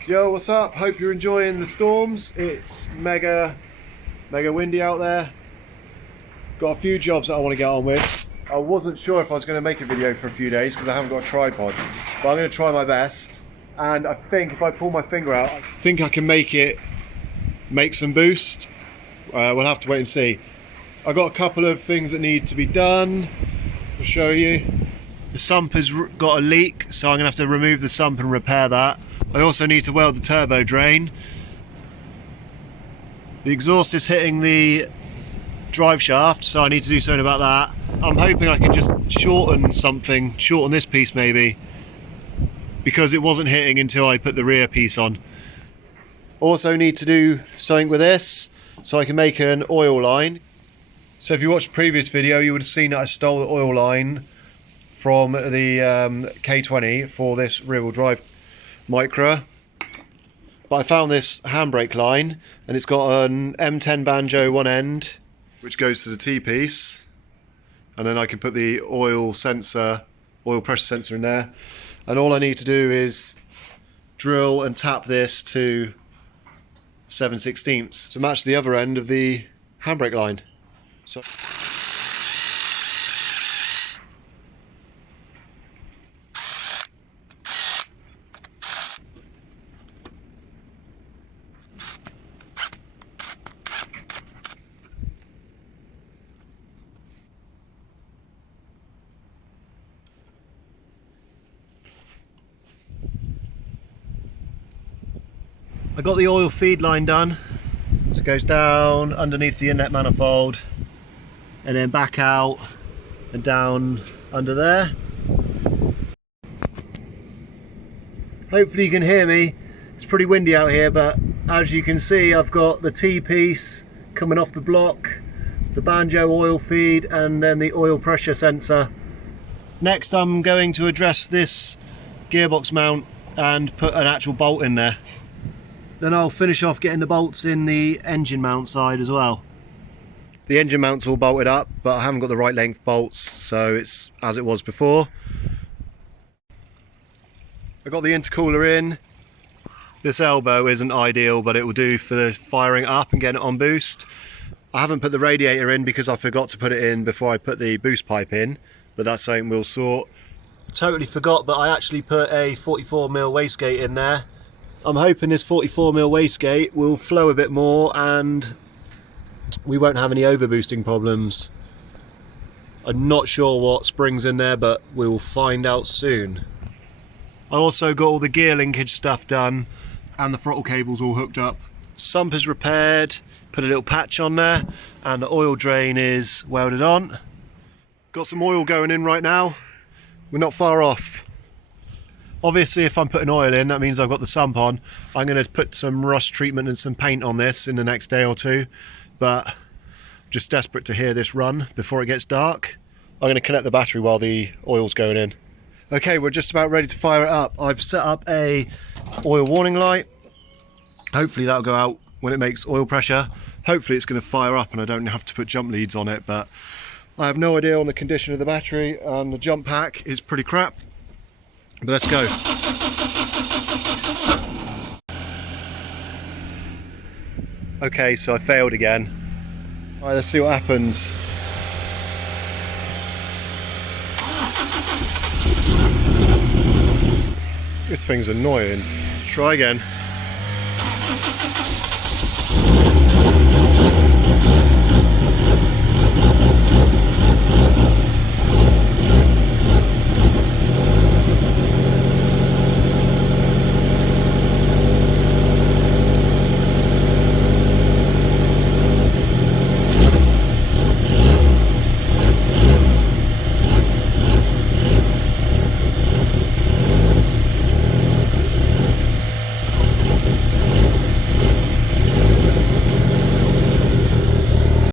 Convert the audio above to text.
Yo, what's up? Hope you're enjoying the storms. It's mega windy out there. Got a few jobs that I want to get on with. I wasn't sure if I was going to make a video for a few days because I haven't got a tripod, but I'm going to try my best. And I think if I pull my finger out, I think I can make some boost. We'll have to wait and see. I've got a couple of things that need to be done. I'll show you. The sump has got a leak, so I'm going to have to remove the sump and repair that. I also need to weld the turbo drain. The exhaust is hitting the drive shaft, so I need to do something about that. I'm hoping I can just shorten this piece maybe, because it wasn't hitting until I put the rear piece on. Also need to do something with this, so I can make an oil line. So if you watched the previous video, you would have seen that I stole the oil line from the K20 for this rear-wheel drive Micra, but I found this handbrake line and it's got an M10 banjo one end which goes to the T-piece, and then I can put the oil pressure sensor in there, and all I need to do is drill and tap this to 7/16 to match the other end of the handbrake line. So I got the oil feed line done, so it goes down underneath the inlet manifold and then back out and down under there. Hopefully you can hear me. It's pretty windy out here, but as you can see, I've got the T-piece coming off the block, the banjo oil feed, and then the oil pressure sensor. Next I'm going to address this gearbox mount and put an actual bolt in there. Then I'll finish off getting the bolts in the engine mount side as well. The engine mount's all bolted up, but I haven't got the right length bolts, so it's as it was before. I got the intercooler in. This elbow isn't ideal, but it will do for firing up and getting it on boost. I haven't put the radiator in because I forgot to put it in before I put the boost pipe in, but that's something we'll sort. Totally forgot, but I actually put a 44mm wastegate in there. I'm hoping this 44mm wastegate will flow a bit more and we won't have any overboosting problems. I'm not sure what springs in there, but we'll find out soon. I also got all the gear linkage stuff done and the throttle cables all hooked up. Sump is repaired, put a little patch on there, and the oil drain is welded on. Got some oil going in right now. We're not far off. Obviously if I'm putting oil in, that means I've got the sump on. I'm going to put some rust treatment and some paint on this in the next day or two, but I'm just desperate to hear this run before it gets dark. I'm going to connect the battery while the oil's going in. Okay, we're just about ready to fire it up. I've set up a oil warning light. Hopefully that'll go out when it makes oil pressure. Hopefully it's going to fire up and I don't have to put jump leads on it, but I have no idea on the condition of the battery, and the jump pack is pretty crap. But let's go. Okay, so I failed again. Alright, let's see what happens. This thing's annoying. Try again.